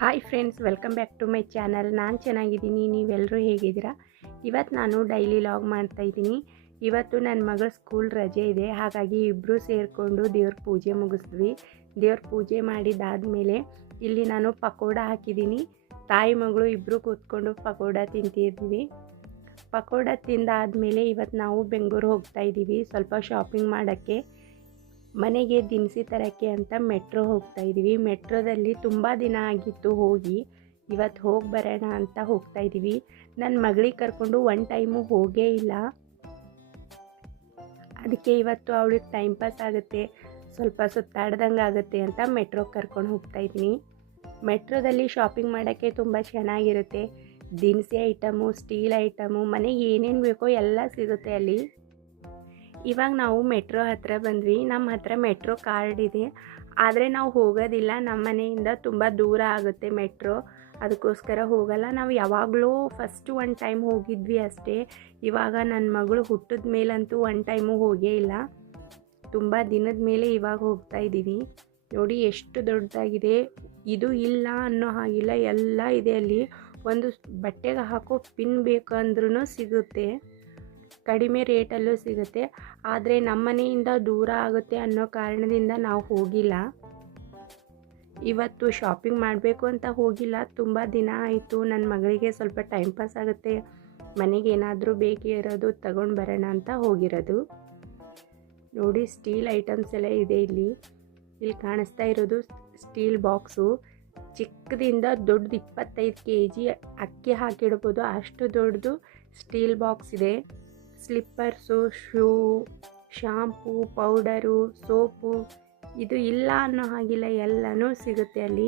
Hi friends, welcome back to my channel. ನಾನು ಚೆನ್ನಾಗಿದ್ದೀನಿ, ನೀವೆಲ್ಲರೂ ಹೇಗಿದ್ದೀರಾ? ಇವತ್ತು ನಾನು ಡೈಲಿ ಲಾಗ್ ಮಾಡ್ತಾಯಿದ್ದೀನಿ. ಇವತ್ತು ನನ್ನ ಮಗಳ ಸ್ಕೂಲ್ ರಜೆ ಇದೆ, ಹಾಗಾಗಿ ಇಬ್ಬರು ಸೇರಿಕೊಂಡು ದೇವ್ರ ಪೂಜೆ ಮುಗಿಸಿದ್ವಿ. ದೇವ್ರ ಪೂಜೆ ಮಾಡಿದ್ದಾದಮೇಲೆ ಇಲ್ಲಿ ನಾನು ಪಕೋಡ ಹಾಕಿದ್ದೀನಿ. ತಾಯಿ ಮಗಳು ಇಬ್ಬರು ಕೂತ್ಕೊಂಡು ಪಕೋಡ ತಿಂತಿದ್ದೀವಿ. ಪಕೋಡ ತಿಂದಾದಮೇಲೆ ಇವತ್ತು ನಾವು ಬೆಂಗಳೂರು ಹೋಗ್ತಾಯಿದ್ದೀವಿ ಸ್ವಲ್ಪ ಶಾಪಿಂಗ್ ಮಾಡೋಕ್ಕೆ. ಮನೆಗೆ ದಿನಸಿ ತರೋಕ್ಕೆ ಅಂತ ಮೆಟ್ರೋ ಹೋಗ್ತಾಯಿದ್ದೀವಿ. ಮೆಟ್ರೋದಲ್ಲಿ ತುಂಬ ದಿನ ಆಗಿತ್ತು ಹೋಗಿ, ಇವತ್ತು ಹೋಗಿ ಬರೋಣ ಅಂತ ಹೋಗ್ತಾಯಿದ್ದೀವಿ. ನನ್ನ ಮಗಳಿಗೆ ಕರ್ಕೊಂಡು ಒನ್ ಟೈಮು ಹೋಗೇ ಇಲ್ಲ, ಅದಕ್ಕೆ ಇವತ್ತು ಅವಳಿಗೆ ಟೈಮ್ ಪಾಸ್ ಆಗುತ್ತೆ, ಸ್ವಲ್ಪ ಸುತ್ತಾಡ್ದಂಗೆ ಆಗುತ್ತೆ ಅಂತ ಮೆಟ್ರೋಗೆ ಕರ್ಕೊಂಡು ಹೋಗ್ತಾಯಿದ್ದೀನಿ. ಮೆಟ್ರೋದಲ್ಲಿ ಶಾಪಿಂಗ್ ಮಾಡೋಕ್ಕೆ ತುಂಬ ಚೆನ್ನಾಗಿರುತ್ತೆ. ದಿನಸಿ ಐಟಮು, ಸ್ಟೀಲ್ ಐಟಮು, ಮನೆಗೆ ಏನೇನು ಬೇಕೋ ಎಲ್ಲ ಸಿಗುತ್ತೆ ಅಲ್ಲಿ. ಇವಾಗ ನಾವು ಮೆಟ್ರೋ ಹತ್ತಿರ ಬಂದ್ವಿ. ನಮ್ಮ ಹತ್ರ ಮೆಟ್ರೋ ಕಾರ್ಡ್ ಇದೆ, ಆದರೆ ನಾವು ಹೋಗೋದಿಲ್ಲ. ನಮ್ಮ ಮನೆಯಿಂದ ತುಂಬ ದೂರ ಆಗುತ್ತೆ ಮೆಟ್ರೋ, ಅದಕ್ಕೋಸ್ಕರ ಹೋಗಲ್ಲ. ನಾವು ಯಾವಾಗಲೂ ಫಸ್ಟು ಒನ್ ಟೈಮ್ ಹೋಗಿದ್ವಿ ಅಷ್ಟೇ. ಇವಾಗ ನನ್ನ ಮಗಳು ಹುಟ್ಟಿದ ಮೇಲಂತೂ ಒನ್ ಟೈಮು ಹೋಗೇ ಇಲ್ಲ, ತುಂಬ ದಿನದ ಮೇಲೆ ಇವಾಗ ಹೋಗ್ತಾ ಇದ್ದೀವಿ. ನೋಡಿ ಎಷ್ಟು ದೊಡ್ಡದಾಗಿದೆ. ಇದು ಇಲ್ಲ ಅನ್ನೋ ಹಾಗಿಲ್ಲ, ಎಲ್ಲ ಇದೆ ಅಲ್ಲಿ. ಒಂದು ಬಟ್ಟೆಗೆ ಹಾಕೋ ಪಿನ್ ಬೇಕಂದ್ರೂ ಸಿಗುತ್ತೆ, ಕಡಿಮೆ ರೇಟಲ್ಲೂ ಸಿಗುತ್ತೆ. ಆದರೆ ನಮ್ಮ ಮನೆಯಿಂದ ದೂರ ಆಗುತ್ತೆ ಅನ್ನೋ ಕಾರಣದಿಂದ ನಾವು ಹೋಗಿಲ್ಲ. ಇವತ್ತು ಶಾಪಿಂಗ್ ಮಾಡಬೇಕು ಅಂತ ಹೋಗಿಲ್ಲ, ತುಂಬ ದಿನ ಆಯಿತು. ನನ್ನ ಮಗಳಿಗೆ ಸ್ವಲ್ಪ ಟೈಮ್ ಪಾಸ್ ಆಗುತ್ತೆ, ಮನೆಗೆ ಏನಾದರೂ ಬೇಕೇ ಇರೋದು ತಗೊಂಡು ಬರೋಣ ಅಂತ ಹೋಗಿರೋದು. ನೋಡಿ ಸ್ಟೀಲ್ ಐಟಮ್ಸ್ ಎಲ್ಲ ಇದೆ ಇಲ್ಲಿ ಕಾಣಿಸ್ತಾ ಇರೋದು ಸ್ಟೀಲ್ ಬಾಕ್ಸು. ಚಿಕ್ಕದಿಂದ ದೊಡ್ಡದು 25 kg ಅಕ್ಕಿ ಹಾಕಿಡ್ಬೋದು, ಅಷ್ಟು ದೊಡ್ಡದು ಸ್ಟೀಲ್ ಬಾಕ್ಸ್ ಇದೆ. Slippers, shoe, shampoo, powder, soap, ಇದು ಇಲ್ಲ ಅನ್ನೋ ಹಾಗಿಲ್ಲ, ಎಲ್ಲನೂ ಸಿಗುತ್ತೆ ಅಲ್ಲಿ.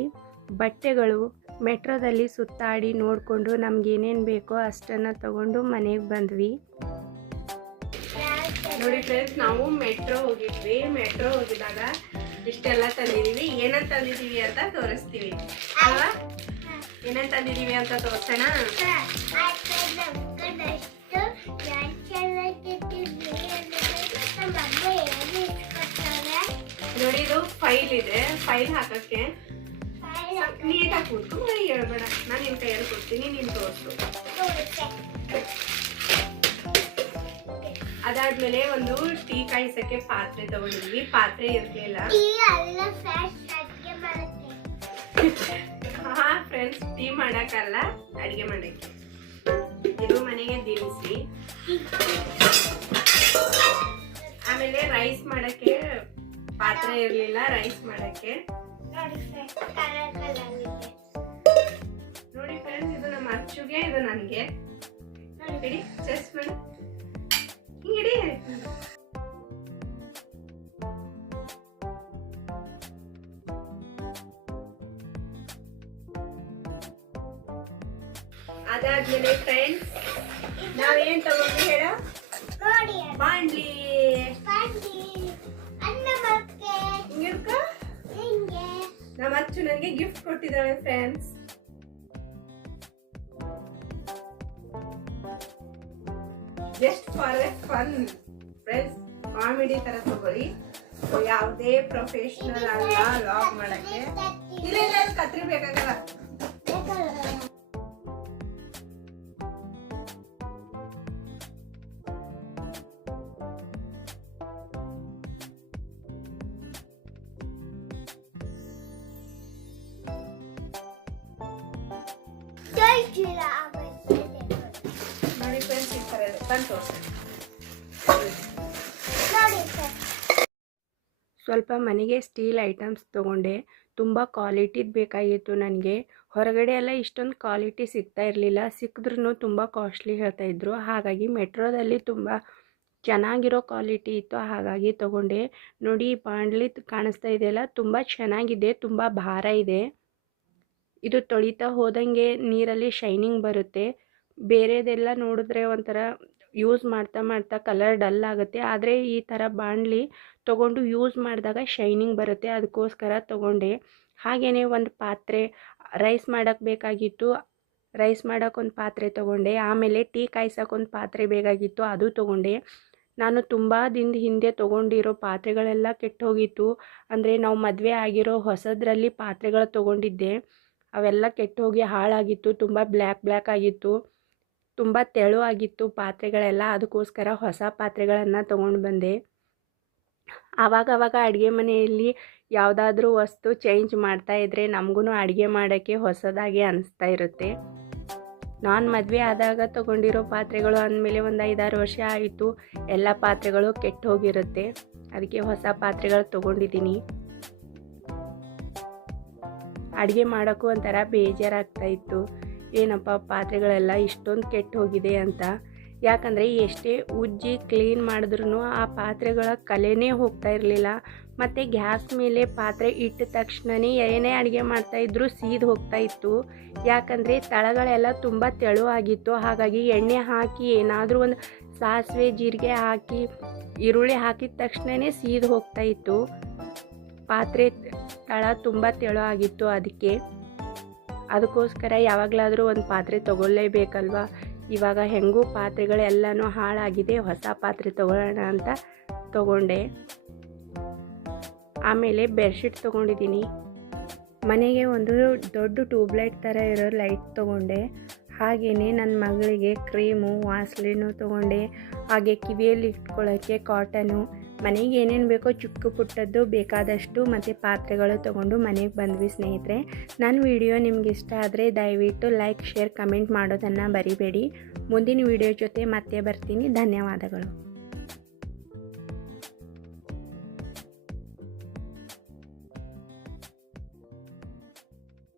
ಬಟ್ಟೆಗಳು ಮೆಟ್ರೋದಲ್ಲಿ ಸುತ್ತಾಡಿ ನೋಡಿಕೊಂಡು ನಮಗೇನೇನು ಬೇಕೋ ಅಷ್ಟನ್ನು ತಗೊಂಡು ಮನೆಗೆ ಬಂದ್ವಿ. ನೋಡಿ ಫ್ರೆಂಡ್ಸ್, ನಾವು ಮೆಟ್ರೋ ಹೋಗಿದ್ವಿ. ಮೆಟ್ರೋ ಹೋಗಿದಾಗ ಇಷ್ಟೆಲ್ಲ ತಂದಿದ್ದೀವಿ. ಏನಂತ ತಂದಿದ್ದೀವಿ ಅಂತ ತೋರಿಸ್ತೀವಿ ಅಲ್ವಾ? ಏನಂತ ತಂದಿದ್ದೀವಿ ಅಂತ ತೋರಿಸೋಣ. ನೋಡಿ ಇದು ಫೈಲ್ ಇದೆ, ಫೈಲ್ ಹಾಕಕ್ಕೆ ನೀಟಾಗಿ ಕೂತ್ಕೊಂಡು ಹೇಳ್ಬೇಡ, ನಾನು ನಿನ್ ಕೈಯಲ್ಲಿ ಕೊಡ್ತೀನಿ, ನೀನು ತೋರಿಸು. ಅದಾದ್ಮೇಲೆ ಒಂದು ಟೀ ಕಾಯಿಸಕ್ಕೆ ಪಾತ್ರೆ ತಗೊಂಡಿದ್ವಿ. ಪಾತ್ರೆ ಇರ್ಲಿಲ್ಲ. ಹಾ ಫ್ರೆಂಡ್ಸ್, ಟೀ ಮಾಡಕ್ಕಲ್ಲ, ಅಡಿಗೆ ಮಾಡಕ್ಕೆ. ಇದು ಮನೆಗೆ ದಿನಸಿ. ಆಮೇಲೆ ರೈಸ್ ಮಾಡಕ್ಕೆ ಪಾತ್ರೆ ಇರ್ಲಿಲ್ಲ, ರೈಸ್ ಮಾಡಕ್ಕೆ. ನೋಡಿ ಫ್ರೆಂಡ್ಸ್, ಇದು ನಮ್ಮ ಅಚ್ಚುಗೆ, ಇದು ನನಗೆ. ಇಡಿ ಚೆಸ್ಟ್ ಮಾಡಿ ಹಿಂಗಿಡಿ. ಅದಾದ್ಮೇಲೆ ಫ್ರೆಂಡ್ಸ್, ನಾವೇನ್ ತಗೊಂಡ್ವಿ ಹೇಳ? ಬಾಂಡ್ಲಿ. ನಮ್ಮ ಅಚ್ಚು ನನಗೆ ಗಿಫ್ಟ್ ಕೊಟ್ಟಿದ್ದಾಳೆ friends. Just for fun friends, comedy ತರ ತಗೊಳ್ಳಿ, ಯಾವುದೇ ಪ್ರೊಫೆಷನಲ್ ಅಲ್ಲ ಲಾಗ್ ಮಾಡಕ್ಕೆ. ಇಲ್ಲ ಕತ್ರಿ ಬೇಕಾಗಲ್ಲ. ನೋಡಿ ಫ್ರೆಂಡ್ಸ್, ಈ ಥರ ಬಂತು. ಸ್ವಲ್ಪ ಮನೆಗೆ ಸ್ಟೀಲ್ ಐಟಮ್ಸ್ ತೊಗೊಂಡೆ. ತುಂಬ ಕ್ವಾಲಿಟಿದು ಬೇಕಾಗಿತ್ತು ನನಗೆ. ಹೊರಗಡೆ ಎಲ್ಲ ಇಷ್ಟೊಂದು ಕ್ವಾಲಿಟಿ ಸಿಗ್ತಾ ಇರಲಿಲ್ಲ, ಸಿಕ್ಕಿದ್ರೂ ತುಂಬ ಕಾಸ್ಟ್ಲಿ ಹೇಳ್ತಾಯಿದ್ರು. ಹಾಗಾಗಿ ಮೆಟ್ರೋದಲ್ಲಿ ತುಂಬ ಚೆನ್ನಾಗಿರೋ ಕ್ವಾಲಿಟಿ ಇತ್ತು, ಹಾಗಾಗಿ ತೊಗೊಂಡೆ. ನೋಡಿ ಬಾಂಡ್ಲಿ ಕಾಣಿಸ್ತಾ ಇದೆಯಲ್ಲ, ತುಂಬ ಚೆನ್ನಾಗಿದೆ, ತುಂಬ ಭಾರ ಇದೆ. ಇದು ತೊಳಿತಾ ಹೋದಂಗೆ ನೀರಲ್ಲಿ ಶೈನಿಂಗ್ ಬರುತ್ತೆ. ಬೇರೆದೆಲ್ಲ ನೋಡಿದ್ರೆ ಒಂಥರ ಯೂಸ್ ಮಾಡ್ತಾ ಮಾಡ್ತಾ ಕಲರ್ ಡಲ್ ಆಗುತ್ತೆ, ಆದರೆ ಈ ಥರ ಬಾಂಡ್ಲಿ ತೊಗೊಂಡು ಯೂಸ್ ಮಾಡಿದಾಗ ಶೈನಿಂಗ್ ಬರುತ್ತೆ, ಅದಕ್ಕೋಸ್ಕರ ತೊಗೊಂಡೆ. ಹಾಗೆಯೇ ಒಂದು ಪಾತ್ರೆ, ರೈಸ್ ಮಾಡೋಕ್ಕೆ ಬೇಕಾಗಿತ್ತು, ರೈಸ್ ಮಾಡೋಕ್ಕೊಂದು ಪಾತ್ರೆ ತೊಗೊಂಡೆ. ಆಮೇಲೆ ಟೀ ಕಾಯ್ಸೋಕ್ಕೊಂದು ಪಾತ್ರೆ ಬೇಕಾಗಿತ್ತು, ಅದು ತೊಗೊಂಡೆ. ನಾನು ತುಂಬ ದಿನದ ಹಿಂದೆ ತೊಗೊಂಡಿರೋ ಪಾತ್ರೆಗಳೆಲ್ಲ ಕೆಟ್ಟೋಗಿತ್ತು. ಅಂದರೆ ನಾವು ಮದುವೆ ಆಗಿರೋ ಹೊಸದರಲ್ಲಿ ಪಾತ್ರೆಗಳು ತೊಗೊಂಡಿದ್ದೆ, ಅವೆಲ್ಲ ಕೆಟ್ಟು ಹೋಗಿ ಹಾಳಾಗಿತ್ತು, ತುಂಬ ಬ್ಲ್ಯಾಕ್ ಆಗಿತ್ತು, ತುಂಬ ತೆಳು ಆಗಿತ್ತು ಪಾತ್ರೆಗಳೆಲ್ಲ. ಅದಕ್ಕೋಸ್ಕರ ಹೊಸ ಪಾತ್ರೆಗಳನ್ನು ತೊಗೊಂಡು ಬಂದೆ. ಆವಾಗವಾಗ ಅಡುಗೆ ಮನೆಯಲ್ಲಿ ಯಾವುದಾದ್ರೂ ವಸ್ತು ಚೇಂಜ್ ಮಾಡ್ತಾಯಿದ್ರೆ ನಮಗೂ ಅಡುಗೆ ಮಾಡೋಕ್ಕೆ ಹೊಸದಾಗಿ ಅನಿಸ್ತಾ ಇರುತ್ತೆ. ನಾನು ಮದುವೆ ಆದಾಗ ತೊಗೊಂಡಿರೋ ಪಾತ್ರೆಗಳು ಅಂದಮೇಲೆ ಒಂದು 5-6 ವರ್ಷ ಆಯಿತು. ಎಲ್ಲ ಪಾತ್ರೆಗಳು ಕೆಟ್ಟು ಹೋಗಿರುತ್ತೆ, ಅದಕ್ಕೆ ಹೊಸ ಪಾತ್ರೆಗಳು ತೊಗೊಂಡಿದ್ದೀನಿ. ಅಡುಗೆ ಮಾಡೋಕ್ಕೂ ಒಂಥರ ಬೇಜಾರಾಗ್ತಾಯಿತ್ತು, ಏನಪ್ಪ ಪಾತ್ರೆಗಳೆಲ್ಲ ಇಷ್ಟೊಂದು ಕೆಟ್ಟು ಹೋಗಿದೆ ಅಂತ. ಯಾಕಂದರೆ ಎಷ್ಟೇ ಉಜ್ಜಿ ಕ್ಲೀನ್ ಮಾಡಿದ್ರೂ ಆ ಪಾತ್ರೆಗಳ ಕಲೆನೇ ಹೋಗ್ತಾ ಇರಲಿಲ್ಲ. ಮತ್ತು ಗ್ಯಾಸ್ ಮೇಲೆ ಪಾತ್ರೆ ಇಟ್ಟ ತಕ್ಷಣವೇ ಏನೇ ಅಡುಗೆ ಮಾಡ್ತಾಯಿದ್ರು ಸೀದು ಹೋಗ್ತಾಯಿತ್ತು. ಯಾಕಂದರೆ ತಳಗಳೆಲ್ಲ ತುಂಬ ತೆಳು ಆಗಿತ್ತು. ಹಾಗಾಗಿ ಎಣ್ಣೆ ಹಾಕಿ ಏನಾದರೂ ಒಂದು ಸಾಸಿವೆ ಜೀರಿಗೆ ಹಾಕಿ ಈರುಳ್ಳಿ ಹಾಕಿದ ತಕ್ಷಣವೇ ಸೀದು ಹೋಗ್ತಾಯಿತ್ತು. ಪಾತ್ರೆ ತಳ ತುಂಬ ತೆಳು ಆಗಿತ್ತು. ಅದಕ್ಕೋಸ್ಕರ ಯಾವಾಗಲಾದರೂ ಒಂದು ಪಾತ್ರೆ ತೊಗೊಳ್ಳೇಬೇಕಲ್ವ. ಇವಾಗ ಹೆಂಗೂ ಪಾತ್ರೆಗಳೆಲ್ಲನೂ ಹಾಳಾಗಿದೆ, ಹೊಸ ಪಾತ್ರೆ ತೊಗೊಳ್ಳೋಣ ಅಂತ ತೊಗೊಂಡೆ. ಆಮೇಲೆ ಬೆಡ್ಶೀಟ್ ತೊಗೊಂಡಿದ್ದೀನಿ. ಮನೆಗೆ ಒಂದು ದೊಡ್ಡ ಟ್ಯೂಬ್ಲೈಟ್ ಥರ ಇರೋ ಲೈಟ್ ತೊಗೊಂಡೆ. ಹಾಗೆಯೇ ನನ್ನ ಮಗಳಿಗೆ ಕ್ರೀಮು, ವಾಸ್ಲಿನು ತೊಗೊಂಡೆ. ಹಾಗೆ ಕಿವಿಯಲ್ಲಿ ಇಟ್ಕೊಳ್ಳೋಕ್ಕೆ ಕಾಟನು, ಮನೆಗೆ ಏನೇನು ಬೇಕೋ ಚಿಕ್ಕ ಪುಟ್ಟದ್ದು ಬೇಕಾದಷ್ಟು ಮತ್ತು ಪಾತ್ರೆಗಳು ತೊಗೊಂಡು ಮನೆಗೆ ಬಂದ್ವಿ ಸ್ನೇಹಿತರೆ. ನನ್ನ ವಿಡಿಯೋ ನಿಮ್ಗೆ ಇಷ್ಟ ಆದರೆ ದಯವಿಟ್ಟು ಲೈಕ್, ಶೇರ್, ಕಮೆಂಟ್ ಮಾಡೋದನ್ನು ಮರಿಬೇಡಿ. ಮುಂದಿನ ವಿಡಿಯೋ ಜೊತೆ ಮತ್ತೆ ಬರ್ತೀನಿ. ಧನ್ಯವಾದಗಳು.